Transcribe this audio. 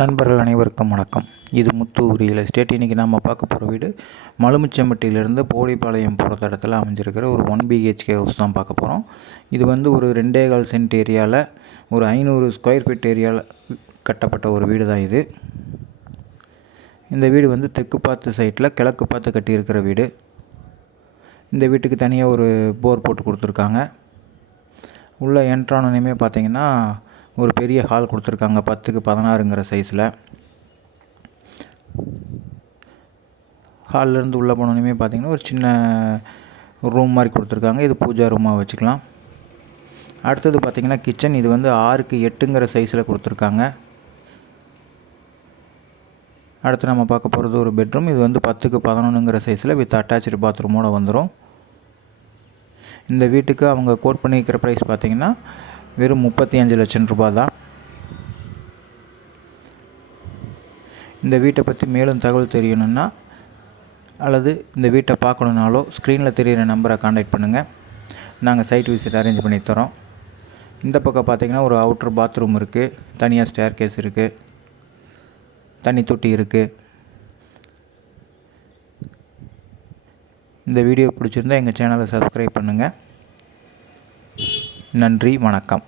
நண்பர்கள் அனைவருக்கும் வணக்கம். இது முத்து ரியல் எஸ்டேட். இன்றைக்கி நம்ம பார்க்க போகிற வீடு மலுமிச்சம்பட்டியிலேருந்து போடிப்பாளையம் போகிற இடத்துல அமைஞ்சிருக்கிற ஒரு 1 BHK ஹவுஸ் தான் பார்க்க போகிறோம். இது வந்து ஒரு 2.25 சென்ட் ஏரியாவில் ஒரு 500 ஸ்கொயர் ஃபீட் ஏரியாவில் கட்டப்பட்ட ஒரு வீடு தான் இது. இந்த வீடு வந்து தெற்கு பார்த்து சைட்டில் கிழக்கு பார்த்து கட்டியிருக்கிற வீடு. இந்த வீட்டுக்கு தனியாக ஒரு போர் போட்டு கொடுத்துருக்காங்க. உள்ளே என்ட்ரானோனையுமே பார்த்தீங்கன்னா ஒரு பெரிய ஹால் கொடுத்துருக்காங்க, 10க்கு 16ங்கிற சைஸில். ஹால்லேருந்து உள்ளே போனோன்னே பார்த்தீங்கன்னா ஒரு சின்ன ரூம் மாதிரி கொடுத்துருக்காங்க. இது பூஜா ரூமாக வச்சுக்கலாம். அடுத்தது பார்த்திங்கன்னா கிச்சன். இது வந்து 6க்கு 8ங்கிற சைஸில் கொடுத்துருக்காங்க. அடுத்து நம்ம பார்க்க போகிறது ஒரு பெட்ரூம். இது வந்து 10க்கு 11ங்கிற சைஸில் வித் அட்டாச்சு பாத்ரூமோடு வந்துடும். இந்த வீட்டுக்கு அவங்க கோட் பண்ணிக்கிற ப்ரைஸ் பார்த்திங்கன்னா வெறும் 35 லட்சம் ரூபாய் தான். இந்த வீட்டை பற்றி மேலும் தகவல் தெரியணுன்னா அல்லது இந்த வீட்டை பார்க்கணுன்னாலோ ஸ்க்ரீனில் தெரிகிற நம்பரை கான்டாக்ட் பண்ணுங்கள். நாங்கள் சைட் விசிட் அரேஞ்ச் பண்ணி தரோம். இந்த பக்கம் பார்த்திங்கன்னா ஒரு அவுட்ரு பாத்ரூம் இருக்குது, தனியாக ஸ்டேர் கேஸ் இருக்குது, தண்ணி தொட்டி இருக்குது. இந்த வீடியோ பிடிச்சிருந்தால் எங்கள் சேனலை சப்ஸ்கிரைப் பண்ணுங்கள். நன்றி, வணக்கம்.